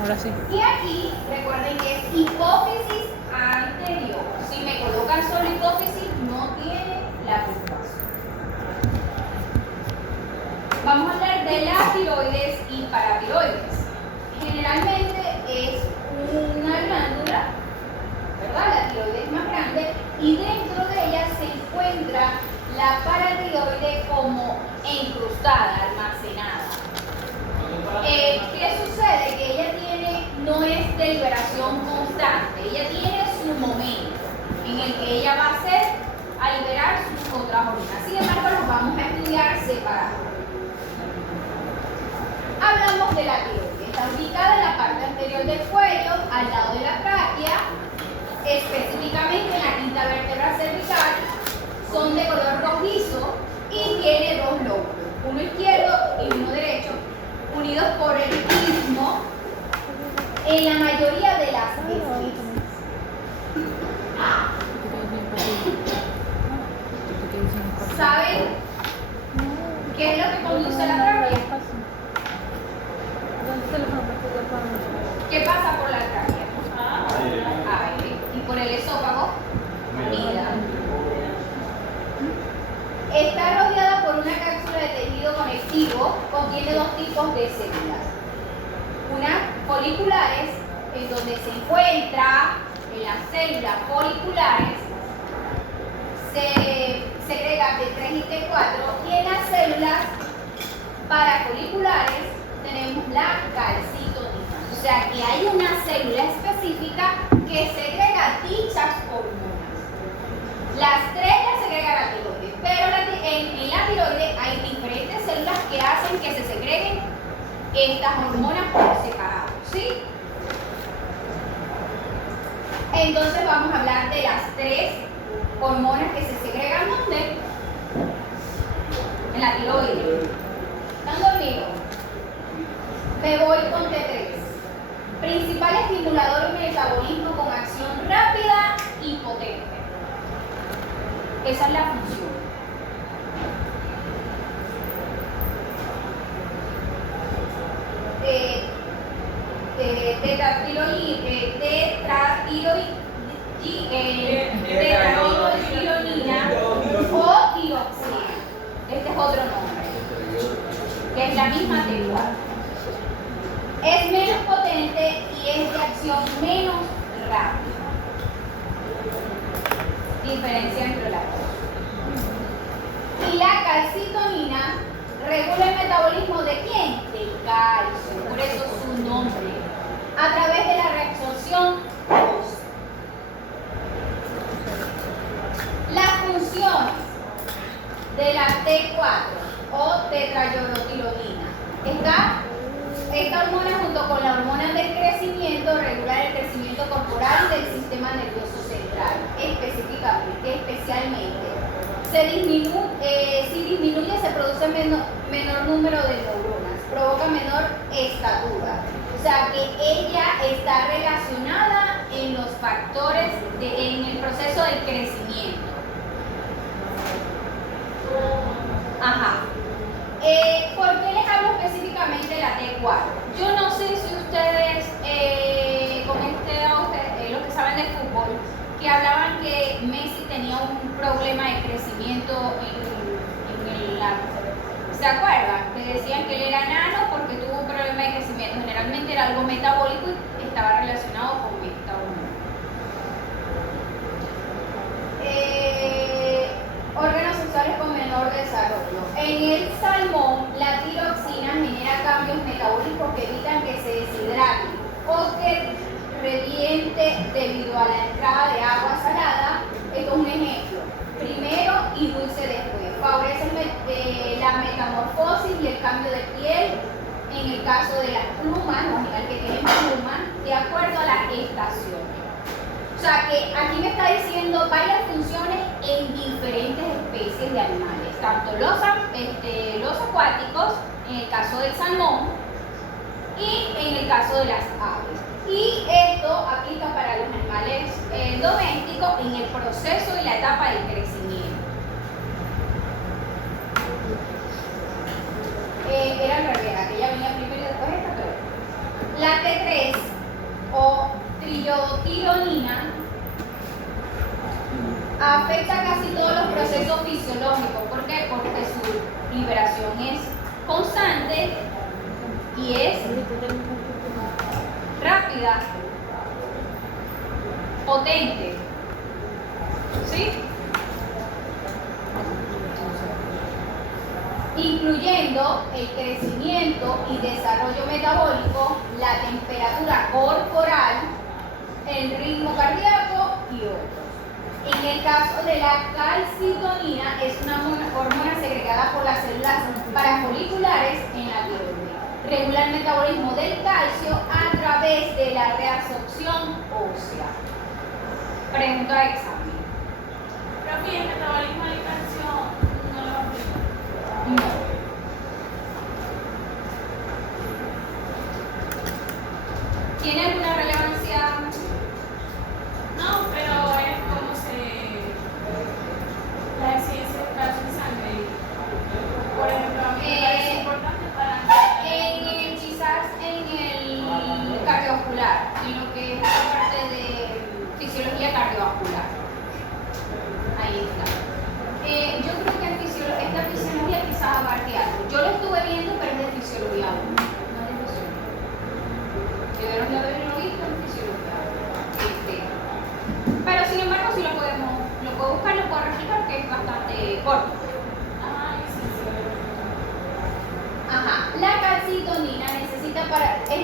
Ahora sí. Y aquí, recuerden que es hipófisis anterior. Si me colocan solo hipófisis, no tiene la puntuación. Vamos a hablar de la tiroides y paratiroides. Generalmente es una glándula, ¿verdad? La tiroides es más grande y dentro de ella se encuentra la paratiroide como incrustada, almacenada. ¿Qué sucede? Que ella no es de liberación constante, ella tiene su momento en el que ella va a liberar sus otras hormonas. Sin embargo, los vamos a estudiar separados. Hablamos de la tiroides. Está ubicada en la parte anterior del cuello, al lado de la tráquea, específicamente en la quinta vértebra cervical. Son de color rojizo y tiene dos lóbulos, uno izquierdo y uno derecho, unidos por el istmo en la mayoría de las especies. ¿Saben qué es lo que conduce a la tráquea? ¿Qué pasa por la tráquea? Aire. ¿Y por el esófago? Vida. Está rodeada por una cápsula de tejido conectivo, contiene dos tipos de células. Unas foliculares, en donde se encuentra en las células foliculares, se segrega T3 y T4, y en las células parafoliculares tenemos la calcitonina. O sea que hay una célula específica que segrega dichas hormonas. Las tres las segrega la tiroides, pero en la tiroides hay diferentes células que hacen que se segreguen estas hormonas por separado, ¿sí? Entonces vamos a hablar de las tres hormonas que se segregan, ¿dónde? En la tiroides. ¿Están conmigo? Me voy con T3. Principal estimulador del metabolismo con acción rápida y potente. Esa es la función. Tetratiroidina o tiroxina. Este es otro nombre, que es la misma T4. Es menos potente y es de acción menos rápida. Diferencia entre las dos. Y la calcitonina regula el metabolismo ¿de quién? Del calcio, por eso su nombre, a través de la reabsorción ósea. Las funciones de la T4 o tetrayorotironina. Esta hormona, junto con la hormona del crecimiento, regula el crecimiento corporal y del sistema nervioso central, especialmente. Si disminuye, se produce menor número de neuronas, provoca menor estatura. O sea que ella está relacionada en los factores, en el proceso del crecimiento. Ajá. ¿Por qué les hablo específicamente de la T4? Yo no sé si ustedes, con los que saben de fútbol, que hablaban que Messi tenía un problema de crecimiento en el arco. ¿Se acuerdan? Que decían que él era enano porque tuvo un problema de crecimiento. Generalmente era algo metabólico y estaba relacionado con esta hormona. Órganos sexuales con menor desarrollo. En el salmón, la tiroxina genera cambios metabólicos que evitan que se deshidrate o que reviente debido a la entrada de agua salada. Esto es un ejemplo. Primero y dulce después. Favorece la metamorfosis y el cambio de piel en el caso de las plumas, los animales que tienen plumas, de acuerdo a las estaciones. O sea que aquí me está diciendo varias funciones en diferentes especies de animales, tanto los acuáticos, en el caso del salmón, y en el caso de las aves. Y esto aplica para los animales domésticos en el proceso y la etapa del crecimiento. Era al revés, aquella venía primero y después esta, pero La T3 o triodotironina afecta casi todos los procesos fisiológicos. ¿Por qué? Porque su liberación es constante y es rápida, potente. ¿Sí? Incluyendo el crecimiento y desarrollo metabólico, la temperatura corporal, el ritmo cardíaco y otros. En el caso de la calcitonina, es una hormona segregada por las células parafoliculares en la tiroides. Regula el metabolismo del calcio a través de la reabsorción ósea. Pregunta de examen. Profe, ¿el metabolismo del calcio no lo aplica? No. ¿Tiene alguna relevancia? No, pero es como la exigencia del calcio en sangre. Por ejemplo, a mí me parece importante para Quizás en el cardiovascular, en lo que es la parte de fisiología cardiovascular. Ahí está. Yo creo que esta fisiología quizás abarque algo. Yo lo estuve viendo, pero es de fisiología 1, no es de fisiología. Debieron de haberlo visto en fisiología 1. Pero sin embargo, si lo puedo buscar, lo puedo replicar, que es bastante corto. Ajá. La calcitonina es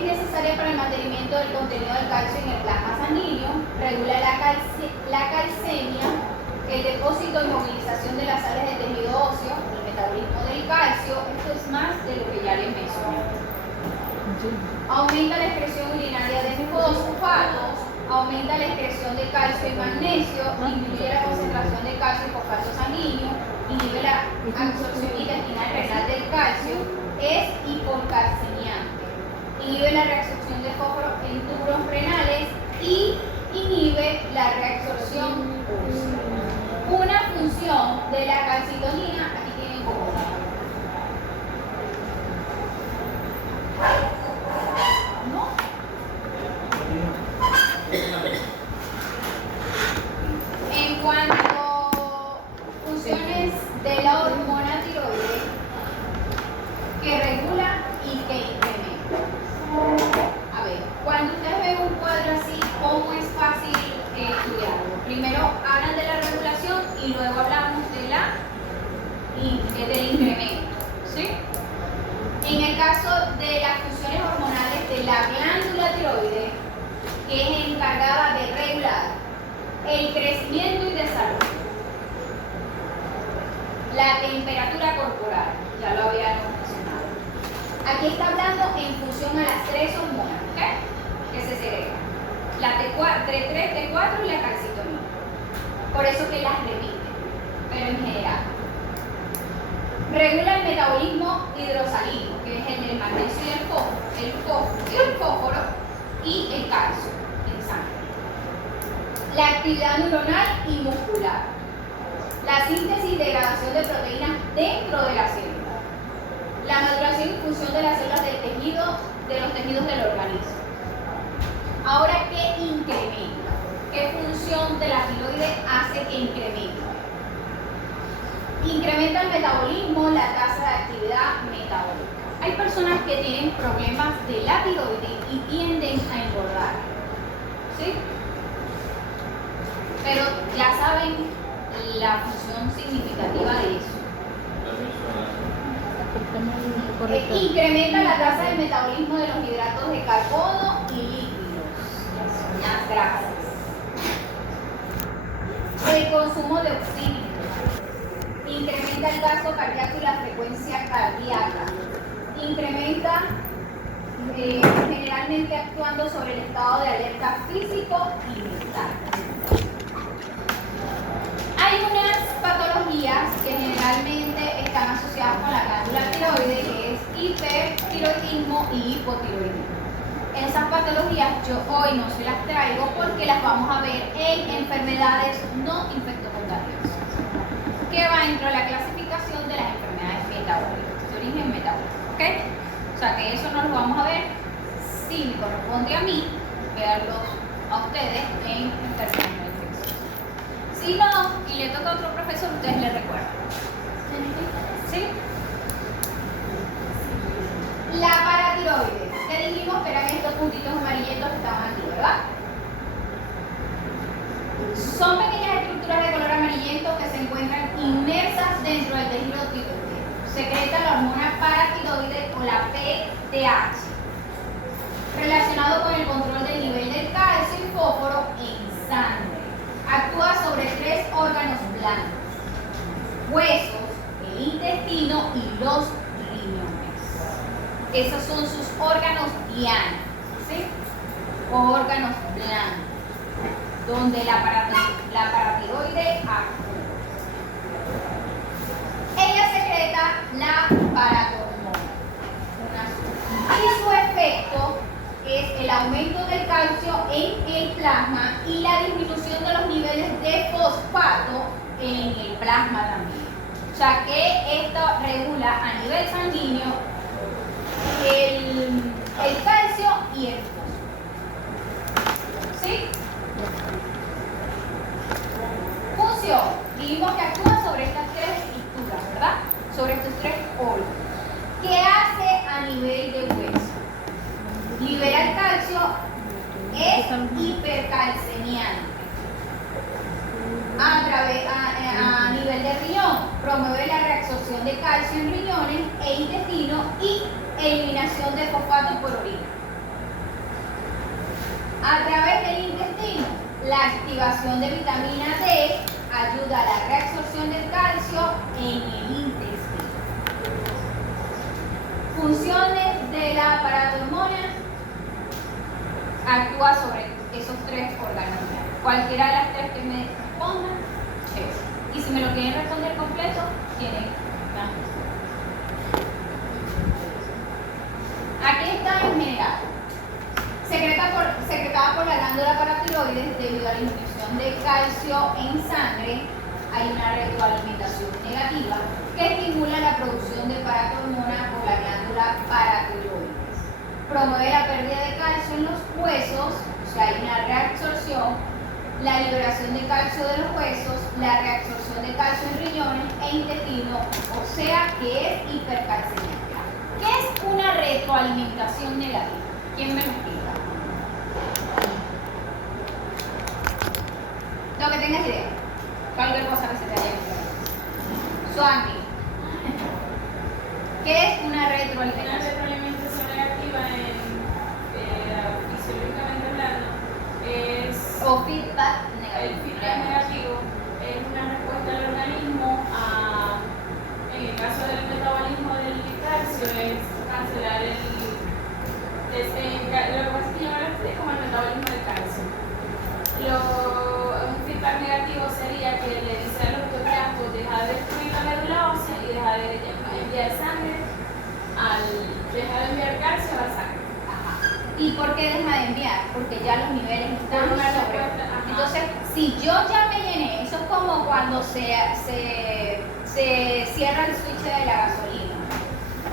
necesaria para el mantenimiento del contenido del calcio en el plasma sanguíneo, regula la calcemia, el depósito y movilización de las sales del tejido óseo, el metabolismo del calcio. Esto es más de lo que ya les mencioné. Aumenta la excreción urinaria de fosfatos, aumenta la excreción de calcio y magnesio, disminuye la concentración de calcio y fosfato sanguíneo, inhibe la absorción intestinal renal del calcio, es hipocalcemiante, inhibe la reabsorción de fósforo en túbulos renales y inhibe la reabsorción ósea. Una función de la calcitonina, aquí tienen como ¿no? En cuanto a funciones de la hormona tiroides, que regula y que incrementa. A ver, cuando ustedes ven un cuadro así, ¿cómo es fácil estudiarlo? Primero hablan de la regulación y luego hablamos del incremento. ¿Sí? En el caso de las funciones hormonales de la glándula tiroides, que es encargada de regular el crecimiento y desarrollo, la temperatura corporal, ya lo habíamos mencionado. Aquí está hablando en función a las tres hormonas, ¿ok? Que se segregan. La T3, T4 y la calcitonina. Por eso que las repiten, pero en general. Regula el metabolismo hidrosalino, que es el del magnesio y el fósforo y el calcio en sangre. La actividad neuronal y muscular. La síntesis y degradación de proteínas dentro de la célula. La maduración y función de las células del tejido, de los tejidos del organismo. Ahora, ¿qué incrementa? ¿Qué función de la tiroides hace que incremente? Incrementa el metabolismo, la tasa de actividad metabólica. Hay personas que tienen problemas de la tiroides y tienden a engordar. ¿Sí? Pero ya saben la función significativa de eso. Incrementa la tasa de metabolismo de los hidratos de carbono y líquidos, las grasas. El consumo de oxígeno. Incrementa el gasto cardíaco y la frecuencia cardíaca. Incrementa generalmente actuando sobre el estado de alerta físico y mental. Hay unas patologías que generalmente están asociadas con la glándula tiroides, que es hipertiroidismo y hipotiroidismo. Esas patologías yo hoy no se las traigo porque las vamos a ver en enfermedades no infectocontagiosas, que va dentro de la clasificación de las enfermedades metabólicas, de origen metabólico, ¿ok? O sea que eso no lo vamos a ver sí me corresponde a mí verlos a ustedes en enfermedades no infecciosas. Si no, y le toca a otro profesor, ustedes le recuerdan. ¿Sí? La paratiroides, que dijimos que eran estos puntitos amarillentos que estaban aquí, ¿verdad? Son pequeñas estructuras de color amarillento que se encuentran inmersas dentro del tejido tiroideo. Secreta la hormona paratiroide o la PTH, relacionado con el control del nivel del calcio y fósforo en sangre. Actúa sobre 3 órganos blancos: huesos, el intestino y los riñones. Esos son sus órganos dianas, ¿sí? Órganos blancos, donde la paratiroide actúa. Ella secreta la paratormona, y su efecto es el aumento del calcio en el plasma y la disminución de los niveles de fosfato en el plasma también. O sea que esto regula a nivel sanguíneo el calcio y el fósforo. ¿Sí? Función. Dijimos que actúa sobre estas 3 estructuras, ¿verdad? Sobre estos 3 órganos. ¿Qué hace a nivel de hueso? Libera el calcio, es hipercalcemiante. A nivel de riñón, promueve la reabsorción de calcio en riñones e intestino y eliminación de fosfato por orina. A través del intestino, la activación de vitamina D ayuda a la reabsorción del calcio en el intestino. Funciones de la paratormona: actúa sobre esos 3 órganos. Cualquiera de las 3 que me respondan, chévere. Y si me lo quieren responder completo, tienen la respuesta. Aquí está en general. Secretada por la glándula paratiroides debido a la disminución de calcio en sangre, hay una retroalimentación negativa que estimula la producción de paratormona por la glándula paratiroides. Promueve la pérdida de calcio en los huesos, o sea, hay una reabsorción, la liberación de calcio de los huesos, la reabsorción de calcio en riñones e intestino, o sea que es hipercalcemiante. ¿Qué es una retroalimentación negativa? ¿Quién me lo explica? Lo que tengas idea. Cualquier cosa que se te haya ocurrido. Suami. ¿Qué es una retroalimentación? Una retroalimentación negativa fisiológicamente hablando es O feedback el negativo. feedback negativo, es una respuesta del organismo a, en el caso del metabolismo del calcio, es cancelar lo que pasa es que yo no lo explico como el metabolismo del calcio. Un feedback negativo sería que le dice a los autografos: deja de destruir la médula ósea y deja de enviar sangre, deja de enviar calcio a la sangre. Ajá. ¿Y por qué deja de enviar? Porque ya los niveles están Por una sobre. respuesta, ajá. Entonces, si yo ya me llené, eso es como cuando se cierra el switch de la gasolina.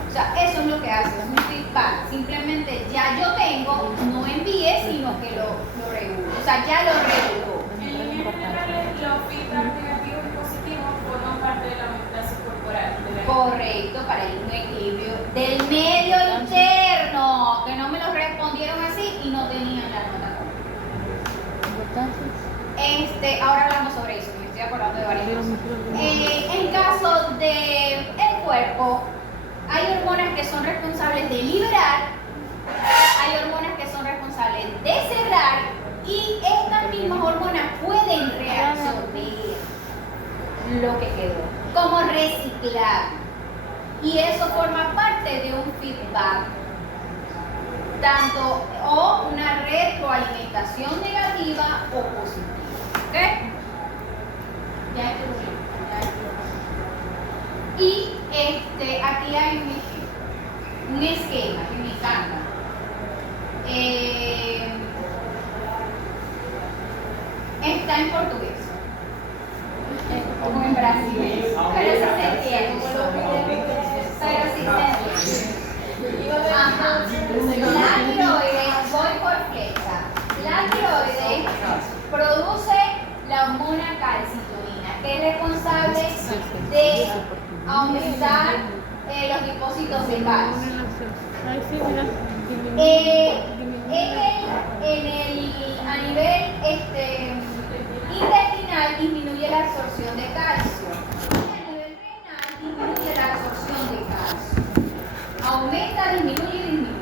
O sea, eso es lo que hace, es un feedback. Simplemente ya yo tengo, no envíe, sino que lo regule. O sea, ya lo reguló. En líneas generales, los feedback negativos y positivos forman parte de la homeostasis corporal. Correcto, para el equilibrio del medio interno, que no me lo respondieron así y no tenían la nota completa. Ahora hablamos sobre eso, me estoy acordando de varias cosas. En caso del cuerpo, hay hormonas que son responsables de liberar, hay hormonas que son responsables de cerrar, y estas mismas hormonas pueden reabsorber lo que quedó, como reciclar. Y eso forma parte de un feedback, tanto o una retroalimentación negativa o positiva. ¿Ok? Ya estuvo bien, ya estuvo bien. Y aquí hay un esquema que me encanta. Está en portugués. Como en Brasil. Pero sí se entiende. Pero sí se entiende. Ajá. La tiroides la hormona calcitonina, que es responsable de aumentar los depósitos de calcio. A nivel intestinal disminuye la absorción de calcio. Y a nivel renal disminuye la absorción de calcio. Aumenta, disminuye y disminuye.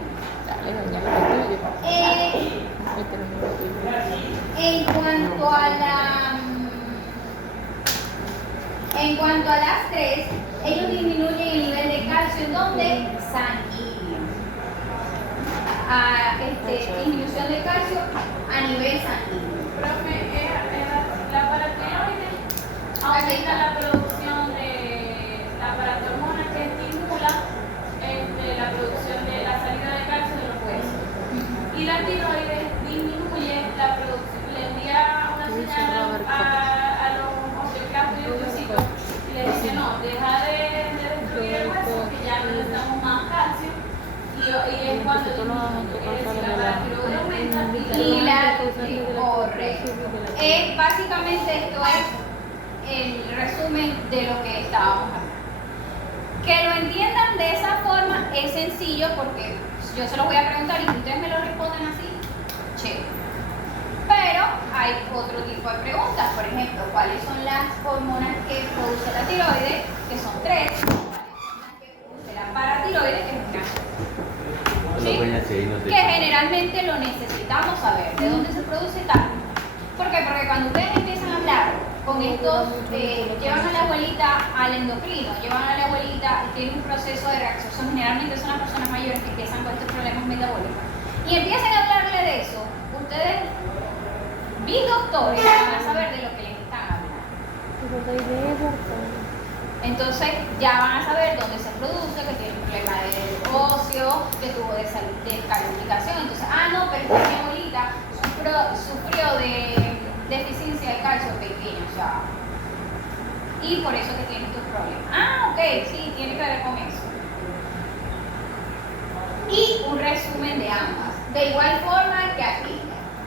En cuanto a las tres, ellos disminuyen el nivel de calcio en donde sanguíneo. Disminución de calcio a nivel sanguíneo. Profe, la paratiroide aumenta la producción de la paratormona que estimula la producción de la salida de calcio de los huesos. Y la tiroides disminuye la producción, le envía una señal a los osteoclastos y osteocitos y les dice no, deja de destruir el hueso que ya necesitamos más calcio. Y es cuando la paratiroide aumenta correcto. Básicamente esto es el resumen de lo que estábamos hablando. Que lo entiendan de esa forma es sencillo porque yo se lo voy a preguntar y ustedes me lo responden así, chévere. Pero hay otro tipo de preguntas, por ejemplo, ¿cuáles son las hormonas que produce la tiroides? Que son tres. ¿Cuáles son las que produce la paratiroides? Que es una. ¿Sí? Que generalmente lo necesitamos saber. ¿De dónde se produce tal? ¿Por qué? Porque cuando ustedes empiezan a hablar con estos, llevan a la abuelita al endocrino, llevan a la abuelita, tiene un proceso de reabsorción, generalmente son las personas mayores que empiezan con estos problemas metabólicos, y empiezan a hablarle de eso, ustedes, mis doctores, van a saber de lo que les están hablando. Entonces ya van a saber dónde se produce, que tiene un problema de óseo, que tuvo descalcificación. Entonces, no, pero es que mi abuelita sufrió de deficiencia de calcio pequeño, o sea, y por eso que tiene estos problemas. Ok, sí, tiene que ver con eso. Y un resumen de ambas. De igual forma que aquí,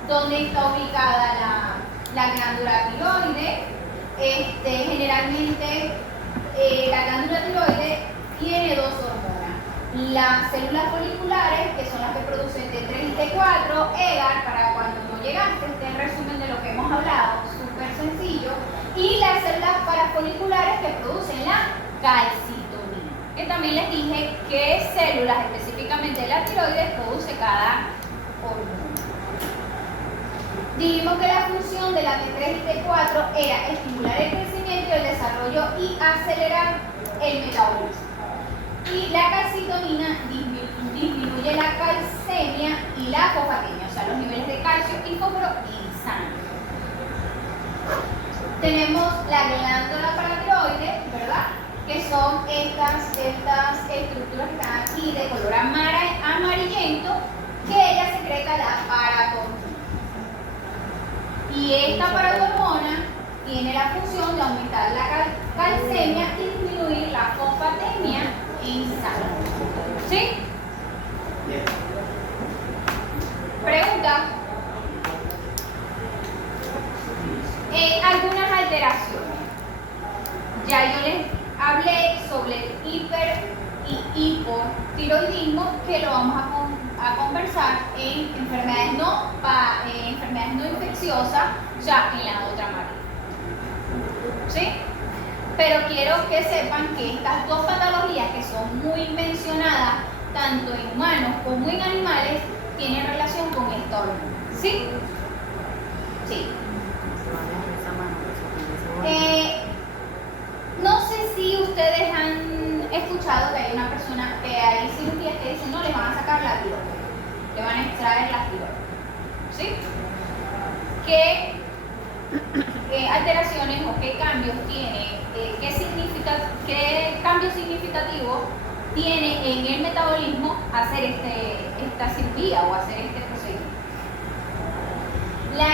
donde está ubicada la glándula tiroides, generalmente la glándula tiroides tiene dos hormonas. Las células foliculares, que son las que producen T3 y T4, EGAR, para cuando no llegaste, este es el resumen de lo que hemos hablado, súper sencillo, y las células parafoliculares que producen la calcitonina, que también les dije qué células específicamente de la tiroides produce cada hormona. Dijimos que la función de la T3 y T4 era estimular el crecimiento y el desarrollo y acelerar el metabolismo. Y la calcitonina disminuye la calcemia y la fosfatemia, o sea, los niveles de calcio y fósforo en sangre. Tenemos la glándula paratiroides, ¿verdad? Que son estas estructuras que están aquí de color amarillento, que ella secreta la paratormona. Y esta paratormona tiene la función de aumentar la calcemia y disminuir la fosfatemia en sangre. ¿Sí? Pregunta. Algunas alteraciones. Ya yo les hablé sobre el hiper y hipotiroidismo, que lo vamos a conversar en enfermedades no infecciosas, o sea, en la otra materia. ¿Sí? Pero quiero que sepan que estas dos patologías, que son muy mencionadas tanto en humanos como en animales, tienen relación con esta hormona. ¿Sí? Sí. No sé si ustedes han escuchado que hay una persona, que hay cirugías que dicen no, le van a sacar la tiroides, le van a extraer la tiroides. ¿Sí? ¿Qué alteraciones o qué cambios tiene, qué cambios significativos tiene en el metabolismo hacer esta cirugía o hacer este procedimiento? La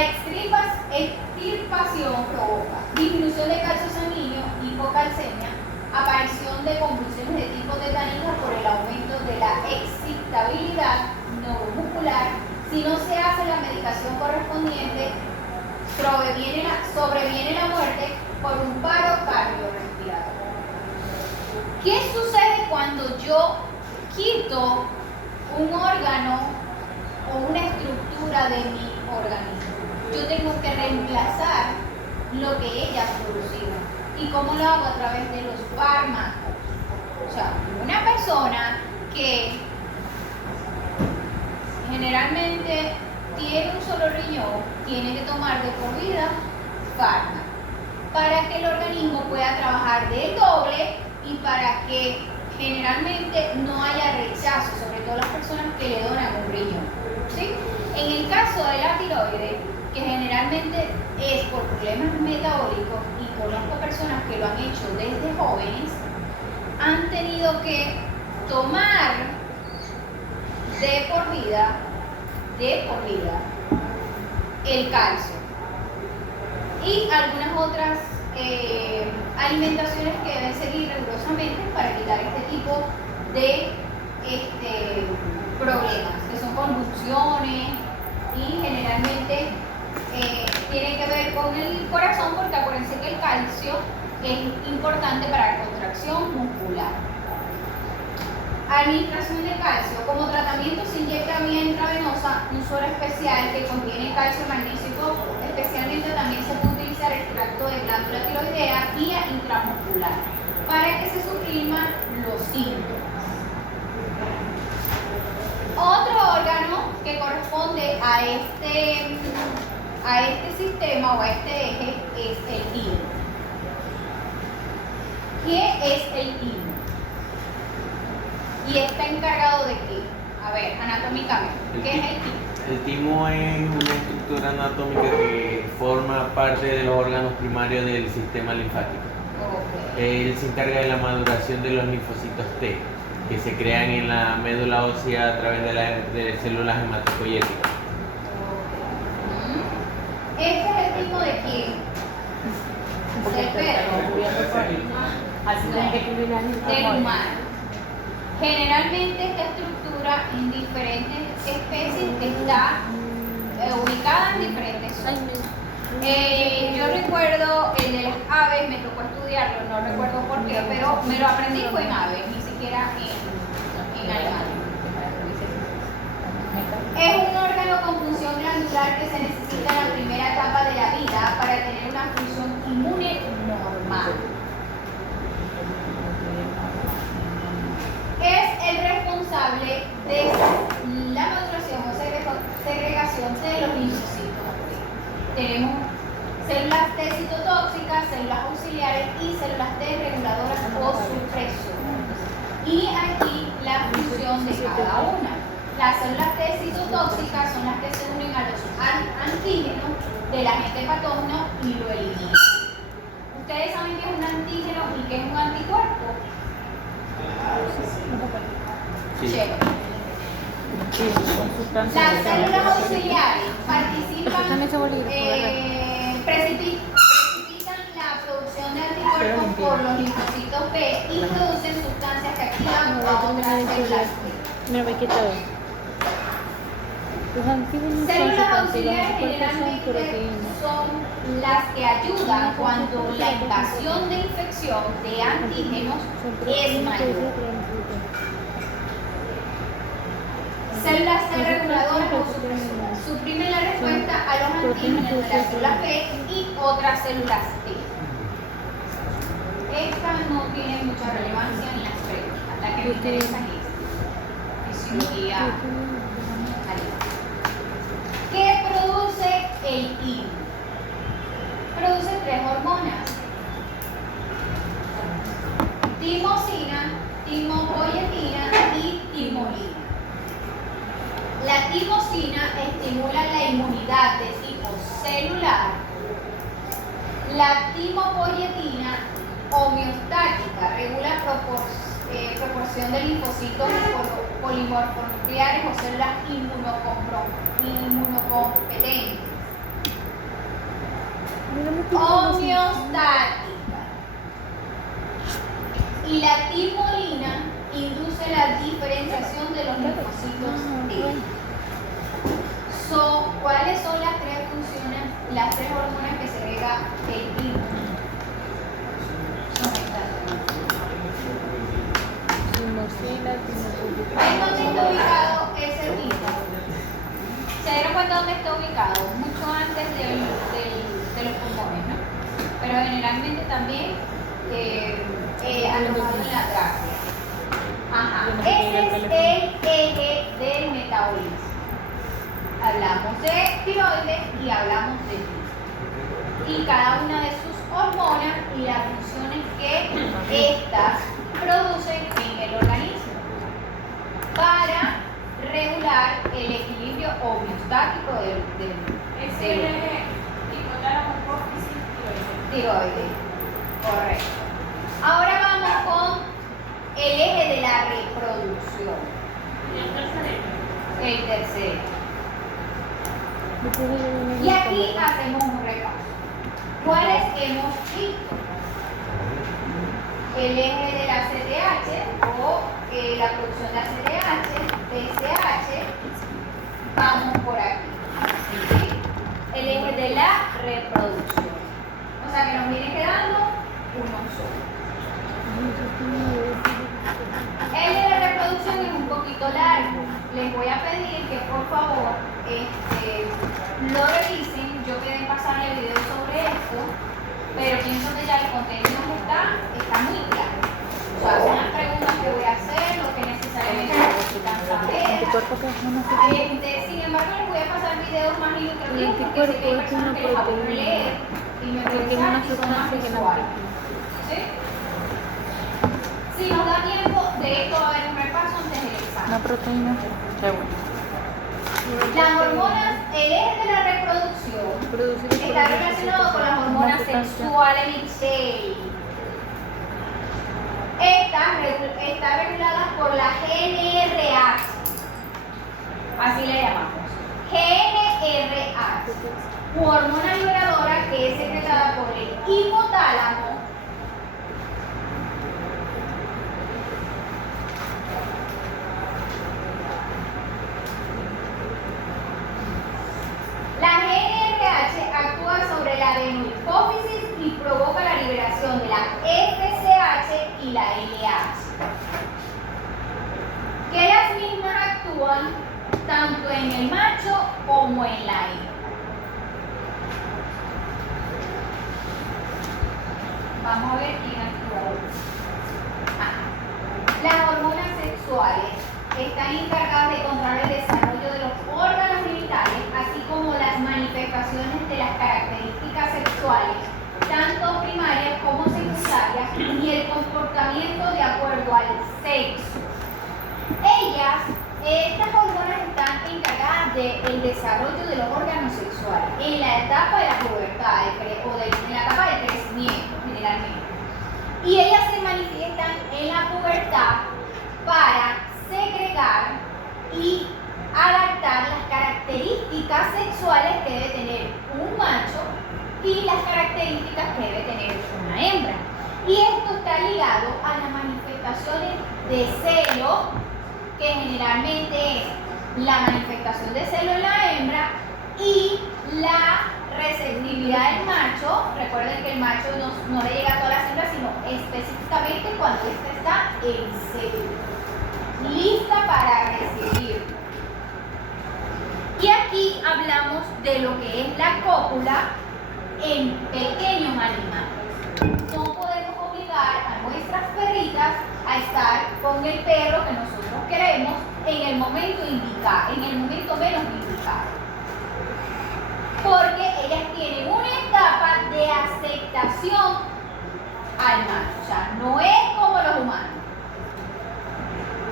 extirpación provoca disminución de calcio sanguíneo, hipocalcemia, aparición de convulsiones de tipo tetánica por el aumento de la excitabilidad neuromuscular. Si no se hace la medicación correspondiente, sobreviene la muerte por un paro cardiorrespiratorio. ¿Qué sucede cuando yo quito un órgano o una estructura de mi organismo? Yo tengo que reemplazar lo que ella ha producido. ¿Y cómo lo hago? A través de los fármacos. O sea, una persona que generalmente tiene un solo riñón, tiene que tomar de por vida fármacos para que el organismo pueda trabajar del doble y para que generalmente no haya rechazo, sobre todo las personas que le donan un riñón, ¿sí? En el caso de la tiroides, que generalmente es por problemas metabólicos, y conozco personas que lo han hecho desde jóvenes, han tenido que tomar de por vida el calcio y algunas otras alimentaciones que deben seguir rigurosamente para quitar este tipo de problemas, que son convulsiones y generalmente tienen que ver con el corazón, porque acuérdense que el calcio es importante para la contracción muscular. Administración de calcio. Como tratamiento se inyecta vía intravenosa un suero especial que contiene calcio, magnesio y fósforo. Especialmente también se puede utilizar extracto de glándula tiroidea vía intramuscular para que se supriman los síntomas. Otro órgano que corresponde a este sistema o a este eje es el hígado. ¿Qué es el hígado? ¿Y está encargado de qué? A ver, anatómicamente, ¿qué es el timo? El timo es una estructura anatómica que forma parte de los órganos primarios del sistema linfático. Okay. Él se encarga de la maduración de los linfocitos T, que se crean en la médula ósea a través de células hematopoyéticas. Okay. ¿Este es el timo de quién? Del perro. Del humano. Generalmente esta estructura en diferentes especies está ubicada en diferentes zonas. Yo recuerdo el de las aves, me tocó estudiarlo, no recuerdo por qué, pero me lo aprendí fue en aves, ni siquiera en animales. Es un órgano con función glandular que se necesita en la primera etapa de la vida para tener una función inmune normal. Es el responsable de la maduración o segregación de los linfocitos. Tenemos células T citotóxicas, células auxiliares y células T reguladoras o supresoras. Y aquí la función de cada una. Las células T citotóxicas son las que se unen a los antígenos del agente patógeno y lo eliminan. ¿Ustedes saben qué es un antígeno y qué es un anticuerpo? Sí. Las células auxiliares precipitan la producción de anticuerpos por los linfocitos B y producen sustancias que activan a otras células B. Células auxiliares generalmente son las que ayudan cuando la invasión de infección de antígenos es mayor. Células T reguladoras o supresoras suprimen la respuesta a los antígenos de las células B y otras células T. Esta no tiene mucha relevancia en las preguntas. La que me interesa es fisiología. ¿Qué produce el hígado? Produce 3 hormonas: timosina, timopoietina y timolina. La timosina estimula la inmunidad de tipo celular. La timopoietina, homeostática, regula proporción de linfocitos polimorfonucleares o células inmunocompetentes. Homeostática. Y la timolina induce la diferenciación de los linfocitos T. ¿Cuáles son las 3 funciones las 3 hormonas que segrega el hígado. Son estas. ¿En dónde está ubicado ese hígado? ¿Se dieron cuenta dónde está ubicado? Mucho antes de los pulmones, ¿no? Pero generalmente también alojado en la tráquea. Ajá. Ese es el eje del metabolismo. Hablamos de tiroides y hablamos de tiroides. Y cada una de sus hormonas y las funciones que estas producen en el organismo para regular el equilibrio homeostático del Ese es hipotálamo, hipófisis, tiroides. Correcto. Ahora vamos con el eje de la reproducción. y el tercer. El tercero. Y aquí hacemos un repaso. ¿Cuáles hemos visto? El eje de la CDH o la producción de ACDH, TSH, vamos por aquí. ¿Sí? El eje de la reproducción. O sea que nos viene quedando uno solo. El de la reproducción es un poquito largo. Les voy a pedir que por favor lo revisen. Yo quedé en pasarle video sobre esto, pero pienso que ya el contenido está muy claro. O sea, son las preguntas que voy a hacer, lo que necesariamente necesitan saber. Sin embargo, les voy a pasar videos más ilustrativos porque sé que hay personas que les aburre leer y me preguntan si son más visuales. ¿Sí? Si nos da tiempo, de esto va a haber un repaso antes del examen. Una proteína. Qué bueno. Las hormonas, el eje de la reproducción está relacionado con las hormonas sexuales y Michelle. Está regulada por la GnRH. Así le llamamos. GnRH. Hormona liberadora que es secretada por el hipotálamo. La GnRH actúa sobre la adenohipófisis y provoca la liberación de la FSH y la LH. Que las mismas actúan tanto en el macho como en la hembra. Vamos a ver quién actúa. Las hormonas sexuales están encargadas de controlar el desarrollo de los órganos genitales, así como las manifestaciones de las características sexuales, tanto primarias como secundarias, y el comportamiento de acuerdo al sexo. Estas hormonas están encargadas del desarrollo de los órganos sexuales en la etapa de la pubertad en la etapa del crecimiento generalmente. Y ellas se manifiestan en la pubertad para segregar y adaptar las características sexuales que debe tener un macho y las características que debe tener una hembra. Y esto está ligado a las manifestaciones de celo, que generalmente es la manifestación de celo en la hembra y la receptividad del macho. Recuerden que el macho no le llega a todas las hembras, sino específicamente cuando ésta está en celo, lista para recibir. Y aquí hablamos de lo que es la cópula en pequeños animales. No podemos obligar a nuestras perritas a estar con el perro que nosotros queremos en el momento indicado, en el momento menos indicado. Porque ellas tienen una etapa de aceptación al macho. O sea, no es como los humanos,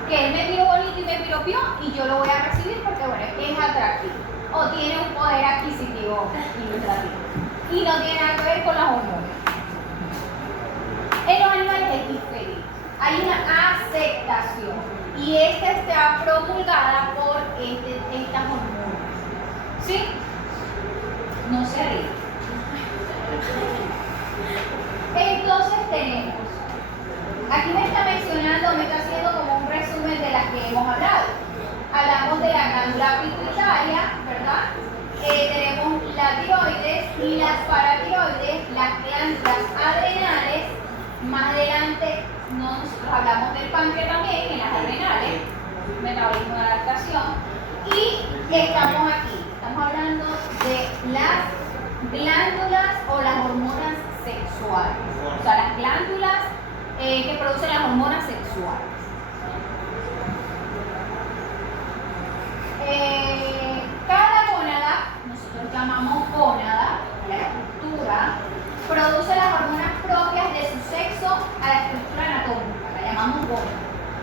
que él me miró bonito y me piropió y yo lo voy a recibir porque, bueno, es atractivo o tiene un poder adquisitivo ilustrativo y no tiene nada que ver con las hormonas. En los animales es diferente, hay una aceptación y esta está promulgada por estas hormonas. ¿Sí? No se ríe. Entonces tenemos, aquí me está mencionando, me está haciendo como un resumen de las que hemos hablado. Hablamos de la glándula pituitaria, ¿verdad? Tenemos la tiroides, metabolismo de adaptación. Y estamos aquí, estamos hablando de las glándulas o las hormonas sexuales. O sea, las glándulas que producen las hormonas sexuales. Cada gónada, nosotros llamamos gónada, la estructura, produce las hormonas propias de su sexo a la estructura anatómica, la llamamos gónada.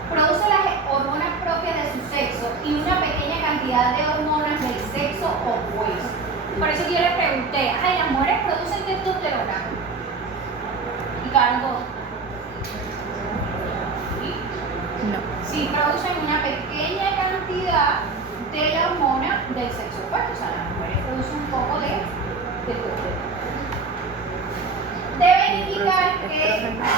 Produce las hormonas propias de su sexo y una pequeña cantidad de hormonas del sexo opuesto. Por eso yo le pregunté, ay, ¿las mujeres producen testosterona? Y claro, todos. No. Sí, producen una pequeña cantidad de la hormona del sexo opuesto. O sea, las mujeres producen un poco de testosterona. Deben indicar que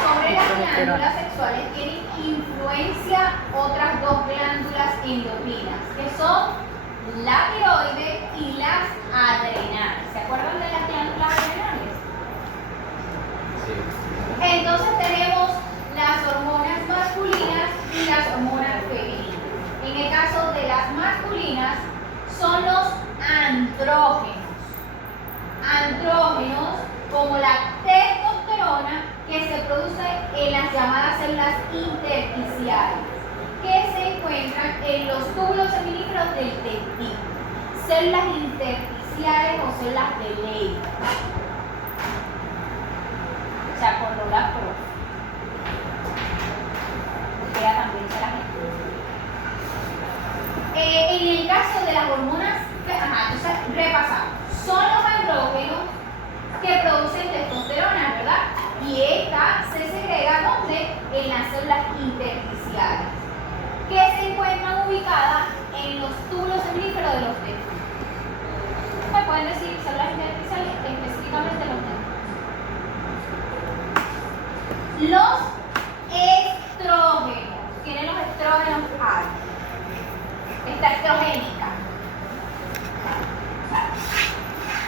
sobre las glándulas sexuales tienen influencia otras dos glándulas endocrinas, que son la tiroides y las adrenales. ¿Se acuerdan de las glándulas adrenales? Sí. Entonces tenemos las hormonas masculinas y las hormonas femeninas. En el caso de las masculinas son los andrógenos. Andrógenos como la testosterona que se produce en las llamadas células intersticiales, que se encuentran en los túbulos seminíferos del testículo. Células intersticiales o células de Leydig. Se acordó la profe. Ella también se las en el caso de las hormonas, entonces repasamos. Son los andrógenos que producen testosterona, ¿verdad? Y esta se segrega ¿dónde? En las células intersticiales, que se encuentran ubicadas en los túbulos seminíferos de los testículos. ¿Me pueden decir células intersticiales? Específicamente los testículos. Los estrógenos. Tienen los estrógenos altos. Está estrogénica.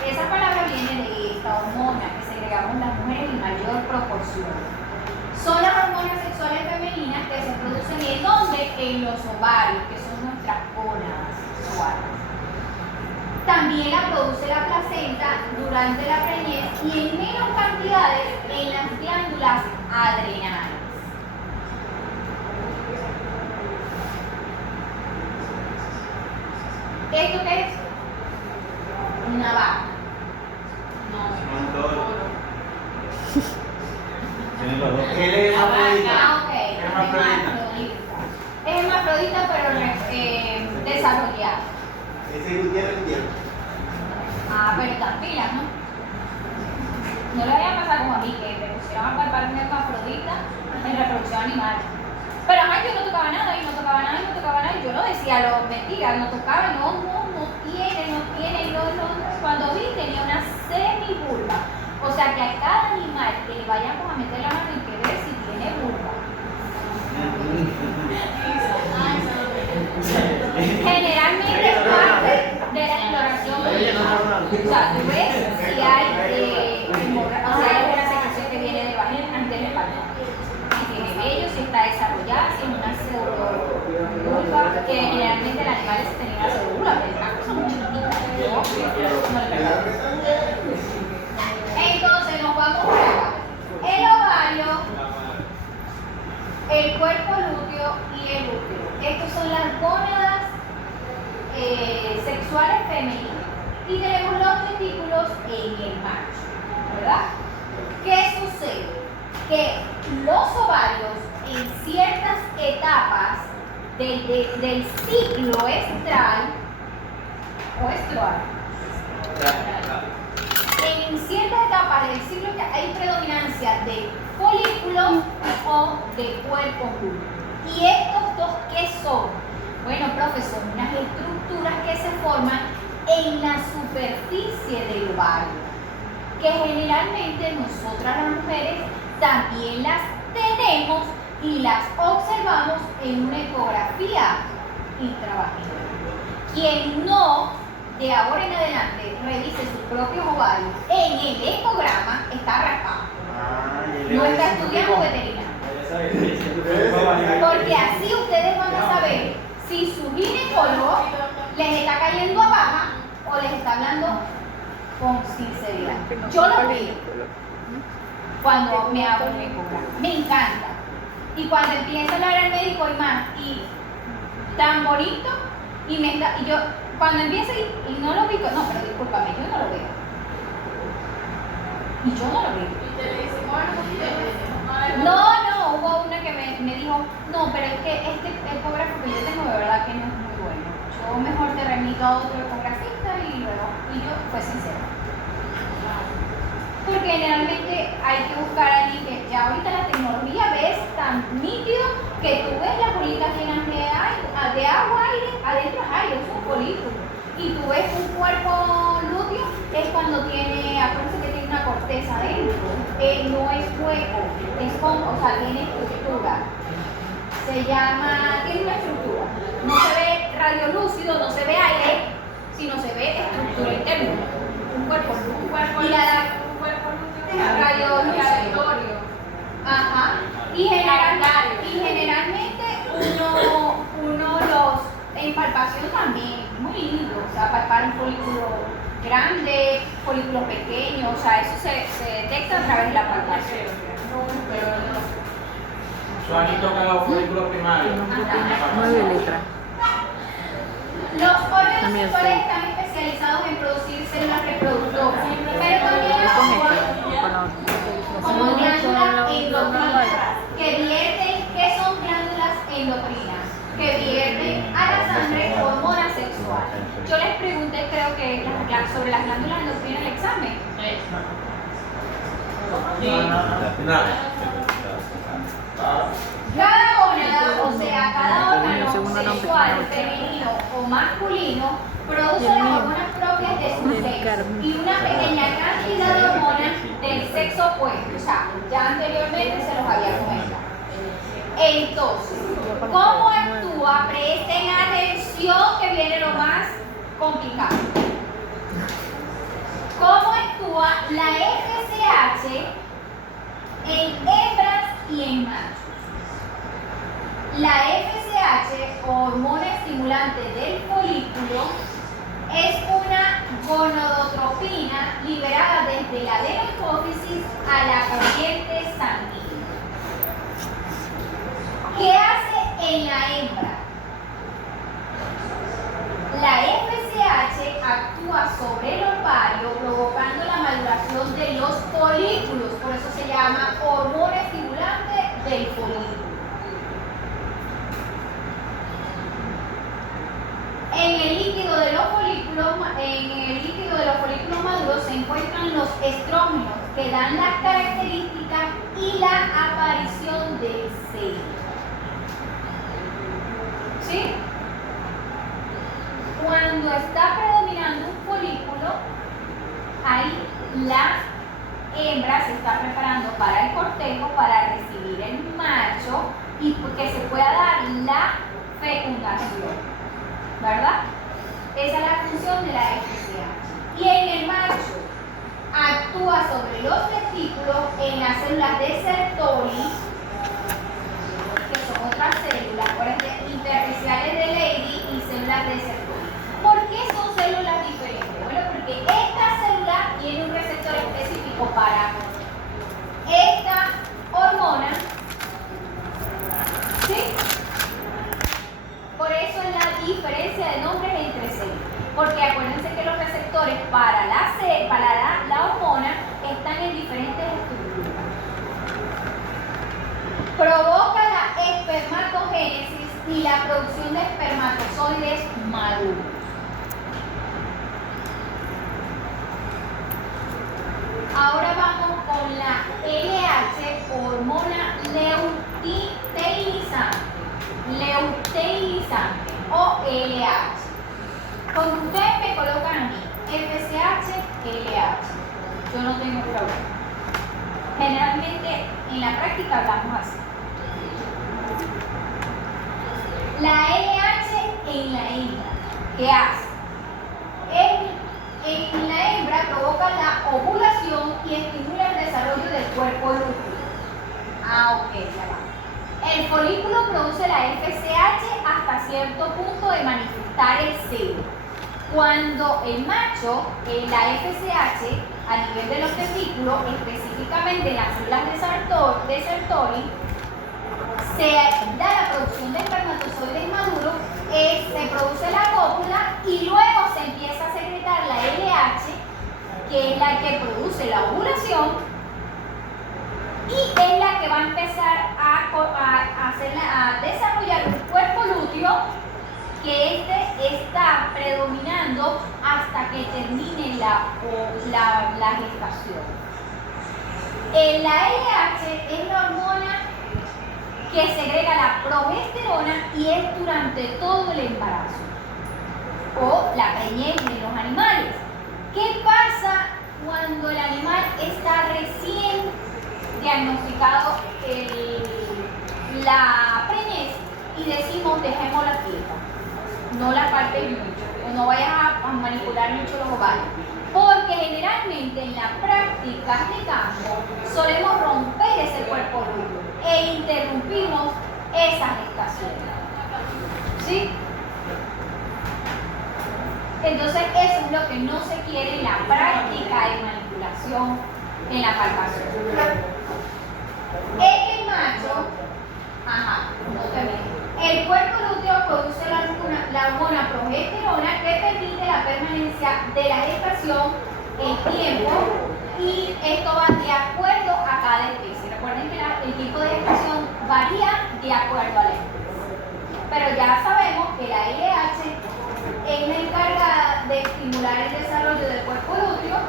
Esa palabra viene de esta hormona que segregamos las mujeres en mayor proporción. Son las hormonas sexuales femeninas que se producen en ¿dónde? En los ovarios, que son nuestras gónadas sexuales. También la produce la placenta durante la preñez y en menos cantidades en las glándulas adrenales. ¿Esto qué es? Una vaca. Tiene los dos. Él es Ah, ok. Es hermafrodita. Es hermafrodita, pero desarrollada. Ese Gutiérrez. Ah, pero están pilas, ¿no? No le vaya a pasar como a mí, que me pusieron a palpar un hermafrodita en reproducción animal. Pero además yo no tocaba nada, y no tocaba nada, y no tocaba nada, y yo no decía lo mentira, no tocaba, no tiene, no. Cuando vi tenía una semivulva. O sea que a cada animal que le vayamos a meter la mano hay que ver si tiene vulva. Generalmente es parte de la exploración. O sea, tú ves si hay alguna secreción que viene de vagina antes de parto. Si tiene vello, si está desarrollada, si es una pseudovulva, que generalmente el animal tenía una pseudovulva, pero es una cosa muy chiquitita. Entonces nos vamos para acá. El ovario, el cuerpo lúteo y el útero. Estas son las gónadas sexuales femeninas. Y tenemos los testículos en el macho, ¿verdad? ¿Qué sucede? Que los ovarios en ciertas etapas del ciclo estral o estrual, en ciertas etapas del ciclo hay predominancia de folículo o de cuerpo lúteo. ¿Y estos dos qué son? Bueno, profesor, unas estructuras que se forman en la superficie del ovario, que generalmente nosotras las mujeres también las tenemos y las observamos en una ecografía intravaginal. Quien no, de ahora en adelante, revise sus propios ovarios en el ecograma, está raspado. No está estudiando veterinaria. Porque así ustedes van a saber si su ginecólogo les está cayendo a baja o les está hablando con sinceridad. Yo lo veo cuando me hago un ecograma, me encanta. Y cuando empieza a hablar el médico y más, y tan bonito, y yo, cuando empieza y no lo ubico, no, pero discúlpame, yo no lo veo. Y yo no lo veo. Y te le dicen, bueno, No, hubo una que me dijo, no, pero es que este ecógrafo que yo tengo de verdad que no es muy bueno. Yo mejor te remito a otro ecografista y yo fue sincera. Porque generalmente hay que buscar a alguien que ya ahorita la tecnología ves tan nítido que tú ves las bolitas llenas de agua, aire, adentro es aire, es un folículo. Y tú ves un cuerpo lúteo, es cuando tiene, acuérdense que tiene una corteza adentro, no es hueco, es o sea, tiene estructura. Tiene una estructura. No se ve radiolúcido, no se ve aire, sino se ve estructura interna. Un cuerpo lúteo. Y radiolúcido. Ajá. Y generalmente uno los en palpación también, muy lindo, o sea, palpar un folículo grande, folículos pequeños, o sea, eso se detecta a través de la palpación. Suani toca los folículos primarios. 9 letras. Los órganos También sexuales sí. están especializados en producir células reproductoras, pero también Es con actúan esta, con la otra. como glándulas endocrinas que son glándulas endocrinas que vierten a la sangre hormona sexual. Yo les pregunté, creo que sobre las glándulas endocrinas en el examen. No. Cada gónada, o sea, cada El segundo órgano nombre. sexual femenino o masculino produce las hormonas propias de su sexo y una pequeña cantidad de hormonas del sexo opuesto. O sea, ya anteriormente se los había comentado. Entonces, ¿cómo actúa? Presten atención que viene lo más complicado. ¿Cómo actúa la FSH en hembras y en machos? La FSH, hormona estimulante del folículo, es una gonadotropina liberada desde la adenopófisis a la corriente sanguínea. ¿Qué hace en la hembra? La FSH actúa sobre el ovario provocando la maduración de los folículos, por eso se llama hormona estimulante del folículo. En el líquido de los folículos maduros se encuentran los estrógenos que dan las características y la aparición del seno. ¿Sí? Cuando está predominando un folículo, ahí la hembra se está preparando para el cortejo, para recibir el macho y que se pueda dar la fecundación. ¿Verdad? Esa es la función de la FSH. Y en el macho actúa sobre los testículos en las células de Sertoli, que son otras células, intersticiales de Leydig y células de Sertoli. ¿Por qué son células diferentes? Bueno, porque esta célula tiene un receptor específico para esta hormona, ¿sí? Por eso es la diferencia de nombres entre células. Porque acuérdense que los receptores para la hormona están en diferentes estructuras. Provoca la espermatogénesis y la producción de espermatozoides maduros. Ahora vamos con la LH, hormona luteinizante o LH. Cuando ustedes me colocan a mí FSH, LH, yo no tengo problema. Generalmente en la práctica hablamos así. La LH en la hembra, ¿qué hace? En la hembra provoca la ovulación y estimula el desarrollo del cuerpo lúteo. Ok, ya va. El folículo produce la FSH hasta cierto punto de manifestar el celo. Cuando el macho, la FSH, a nivel de los testículos, específicamente en las células de Sertoli, se da la producción de espermatozoides maduros, se produce la cópula y luego se empieza a secretar la LH, que es la que produce la ovulación, y es la que va a empezar a desarrollar un cuerpo lúteo que está predominando hasta que termine la gestación. La LH es la hormona que segrega la progesterona y es durante todo el embarazo o la preñez en los animales. ¿Qué pasa cuando el animal está recién diagnosticado la preñez y decimos dejémosla quieta, no la partes mucho o no vayas a manipular mucho los ovarios? Porque generalmente en las prácticas de campo solemos romper ese cuerpo lúteo e interrumpimos esa gestación. ¿Sí? Entonces eso es lo que no se quiere en la práctica de manipulación en la palpación. En el macho, el cuerpo lúteo produce la hormona progesterona que permite la permanencia de la gestación en tiempo, y esto va de acuerdo a cada especie. Recuerden que el tiempo de gestación varía de acuerdo a la especie. Pero ya sabemos que la LH es la encargada de estimular el desarrollo del cuerpo lúteo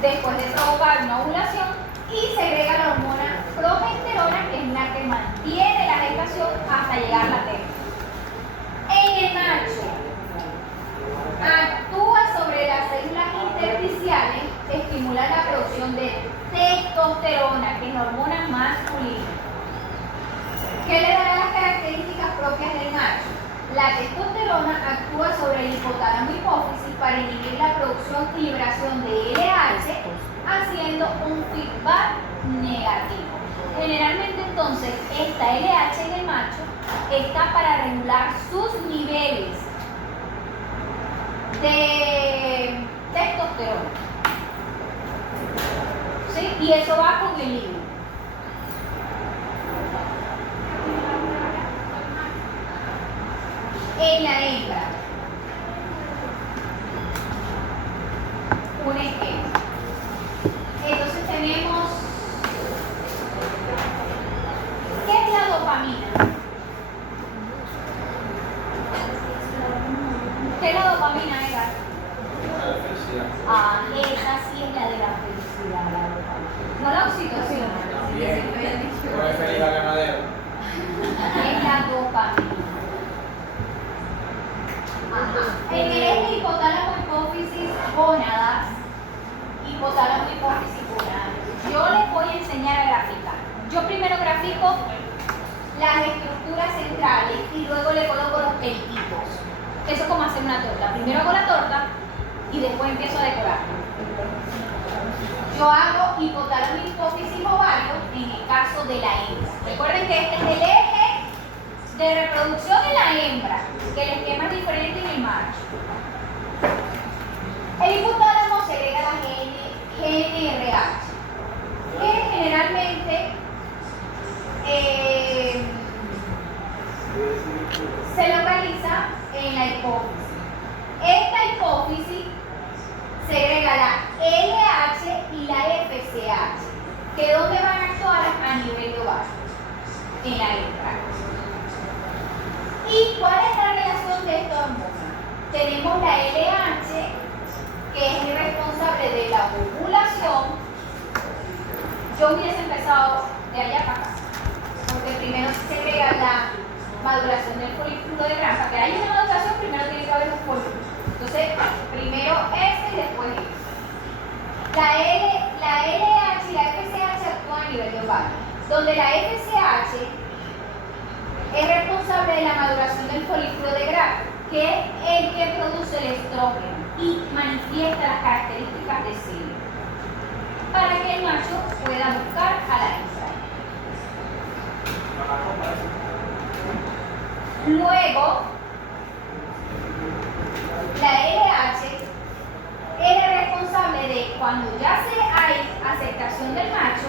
después de provocar una ovulación, y segrega la hormona progesterona, que es la que mantiene la gestación hasta llegar a la término. En el macho, actúa sobre las células intersticiales, estimula la producción de testosterona, que es la hormona masculina. ¿Qué le dará las características propias del macho? La testosterona actúa sobre el hipotálamo hipófisis para inhibir la producción y liberación de LH, haciendo un feedback negativo. Generalmente entonces esta LH en el macho está para regular sus niveles de testosterona. ¿Sí? Y eso va con el híbrido. En la hembra, un ejemplo. Entonces tenemos, ¿qué es la dopamina? ¿Qué es la dopamina, Edgar? La felicidad. Esa sí es la de la felicidad, la dopamina. No la oxitocina. Bien. ¿Cómo es feliz al ganadero? Es la dopamina. En el eje hipotálamo hipófisis gónadas, hipotálamo hipófisis gónadas, yo les voy a enseñar a graficar. Yo primero grafico las estructuras centrales y luego le coloco los pelitos. Eso es como hacer una torta. Primero hago la torta y después empiezo a decorar. Yo hago hipotálamo hipófisis ovario en el caso de la hembra. Recuerden que este es el eje de reproducción de la hembra, que el esquema es diferente en el macho. El hipotálamo segrega la GnRH, que generalmente se localiza en la hipófisis. Esta hipófisis segrega la LH y la FSH, que ¿dónde van a actuar? A nivel de ovario, en la hembra. ¿Y cuál es la relación de esta hormona? Tenemos la LH, que es el responsable de la ovulación. Yo hubiese empezado de allá para acá, porque primero se segrega la maduración del folículo de Gram. Para que haya una maduración, primero tiene que haber un folículo. Entonces, primero este y después este. La LH y la FSH actúan a nivel de ovario, donde la FSH es responsable de la maduración del folículo de Gram, que es el que produce el estrógeno y manifiesta las características de celo, para que el macho pueda buscar a la hembra. Luego, la LH es la responsable de cuando ya hay aceptación del macho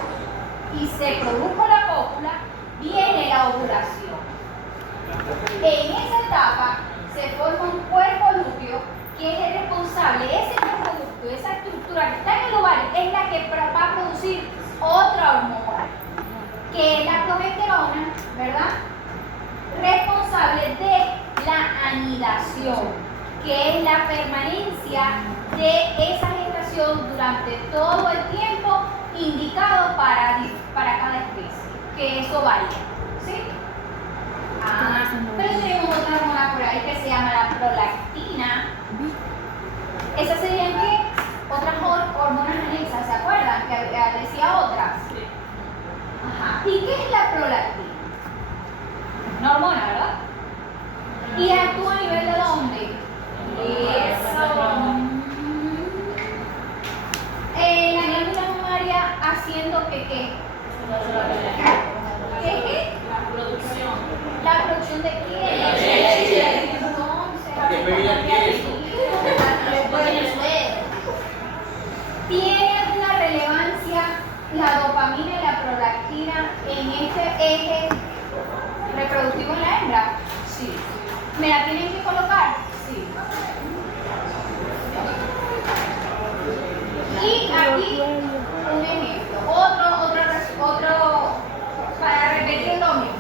y se produjo la cópula, viene la ovulación. En esa etapa se forma un cuerpo lúteo que es el responsable, ese cuerpo lúteo, esa estructura que está en el ovario, es la que va a producir otra hormona, que es la progesterona, ¿verdad? Responsable de la anidación, que es la permanencia de esa gestación durante todo el tiempo indicado para cada especie, que eso varía, ¿sí? Pero tenemos otra hormona por ahí que se llama la prolactina. ¿Esas serían qué? Otras hormonas anexas, ¿se acuerdan? Que decía otras. Sí. Ajá. ¿Y qué es la prolactina? Una hormona, ¿verdad? ¿Y actúa a nivel de dónde? Eso. En la glándula mamaria haciendo que qué. ¿Qué? La producción. ¿La producción de qué? Leche. Entonces, ¿Qué bebida quieres? ¿Tiene alguna relevancia la dopamina y la prolactina en este eje reproductivo en la hembra? Sí. ¿Me la tienen que colocar? Sí. Y aquí un ejemplo, otro, para repetir lo mismo.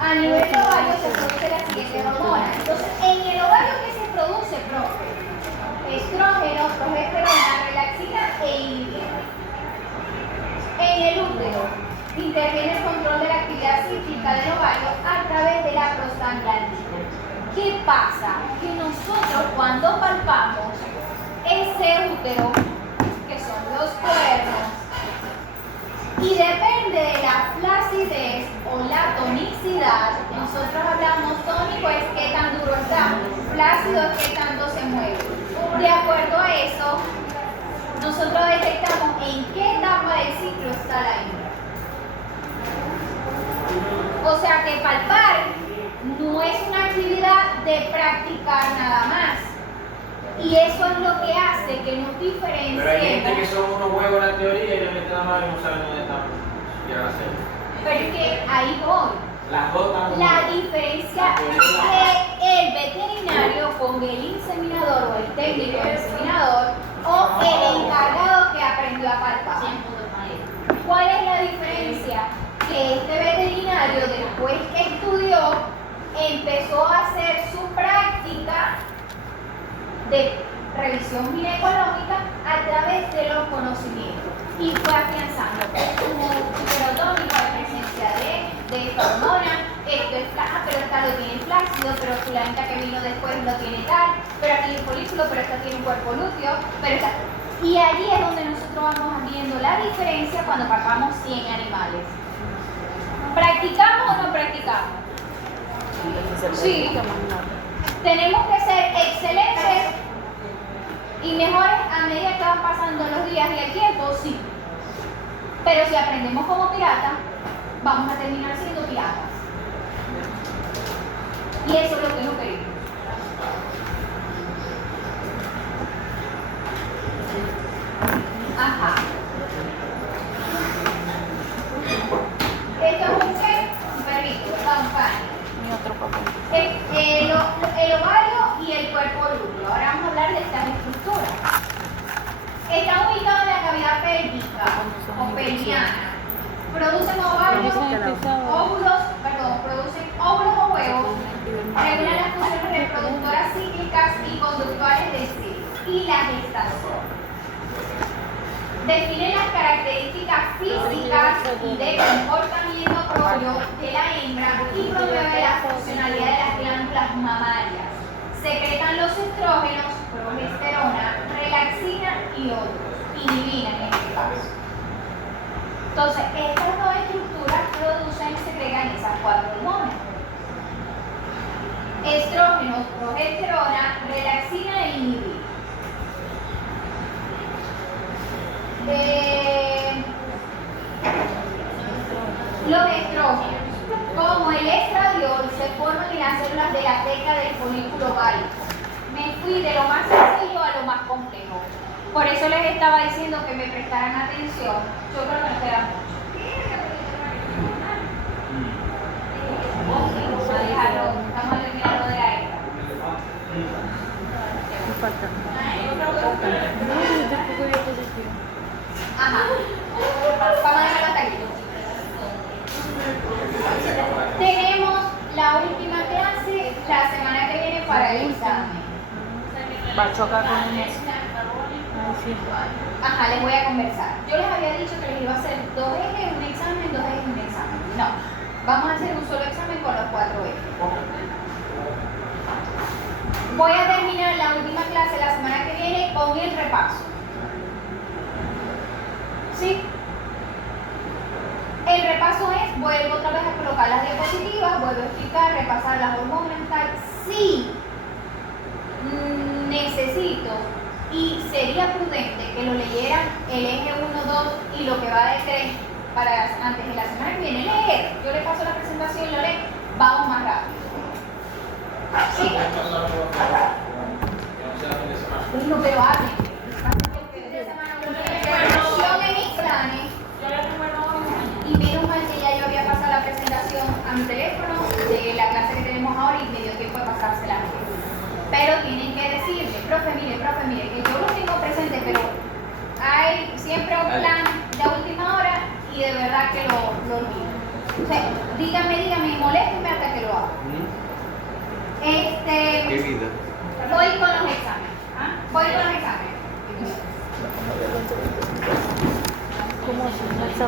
A nivel de ovario se produce la siguiente hormona. Entonces, en el ovario, ¿qué se produce? Estrógeno, progesterona, relaxina e inhibina. En el útero interviene el control de la actividad cíclica del ovario a través de la prostaglandina. ¿Qué pasa? Que nosotros cuando palpamos ese útero, que son los cuernos, y depende de la flacidez o la tonicidad, nosotros hablamos tónico es qué tan duro está, flácido es qué tanto se mueve. De acuerdo a eso, nosotros detectamos en qué etapa del ciclo está la hembra. O sea que palpar no es una actividad de practicar nada más. Y eso es lo que hace que nos diferenciemos. Pero hay gente que son unos huevos en la teoría y le meten la mano y no saben dónde están. Y ahora sí. Pero es que ahí voy. Las dos están. La diferencia es que el veterinario ponga el inseminador o el técnico inseminador o el encargado que aprendió a palpar. ¿Cuál es la diferencia? Que este veterinario, después que estudió, empezó a hacer su práctica de revisión ginecológica a través de los conocimientos y fue afianzando como superotómico de presencia de esta hormona, esto es pero esta lo tiene flácido, pero fulanita que vino después lo tiene tal, pero aquí hay un folículo, pero esta tiene un cuerpo lúteo, pero esta. Y allí es donde nosotros vamos viendo la diferencia cuando palpamos 100 animales. ¿Practicamos o no practicamos? Sí. Tenemos que ser excelentes y mejores a medida que van pasando los días y el tiempo, sí. Pero si aprendemos como piratas, vamos a terminar siendo piratas. Y eso es lo que no queremos. Ajá. Esto es un qué? Un perrito, ¿verdad? Un pan. Mi otro papel. El ovario y el cuerpo lúteo. Ahora vamos a hablar de estas estructuras. Están ubicados en la cavidad pélvica o pelviana. Producen ovarios, producen óvulos o huevos, regulan las funciones reproductoras cíclicas y conductuales del ciclo y la gestación. Definen las características físicas y de comportamiento propio de la hembra y promueve la funcionalidad de las glándulas mamarias. Secretan los estrógenos, progesterona, relaxina y otros, inhibina en este caso. Entonces, estas dos estructuras producen y segregan esas 4 hormonas. Estrógenos, progesterona, relaxina e inhibina. Los estrógenos. se forman en las células de la teca del folículo ovárico. Me fui de lo más sencillo a lo más complejo. Por eso les estaba diciendo que me prestaran atención. Yo creo que nos queda mucho. Vamos a dejarlo, estamos terminando de la extra. Me falta. No, yo tampoco había positivo. Ajá. Vamos a dejarlo hasta aquí. Tenemos la última clase la semana que viene para el examen. Va a chocar con un mes. Ay, sí. Ajá, les voy a conversar. Yo les había dicho que les iba a hacer 2 ejes, un examen, 2 ejes, un examen. No, vamos a hacer un solo examen con los 4 ejes. Voy a terminar la última clase la semana que viene con el repaso. ¿Sí? El repaso es, vuelvo otra vez a colocar las diapositivas, vuelvo a explicar, repasar las hormonas, tal. Sí, necesito y sería prudente que lo leyeran el eje 1, 2 y lo que va de 3 para antes de la semana que viene leer. Yo le paso la presentación y lo leo, vamos más rápido. ¿Sí? No, pero hablen. Presentación en mis planes. Yo le recuerdo hoy. Y menos mal que ya yo había pasado la presentación a mi teléfono de la clase que tenemos ahora y me dio tiempo de pasársela. Pero tienen que decirle, profe, mire, que yo lo tengo presente, pero hay siempre un plan de última hora y de verdad que lo olvido. O sea, dígame, moléstenme hasta que lo haga. ¿Qué vida? Voy con los exámenes. ¿Ah? Voy con los exámenes. ¿Cómo se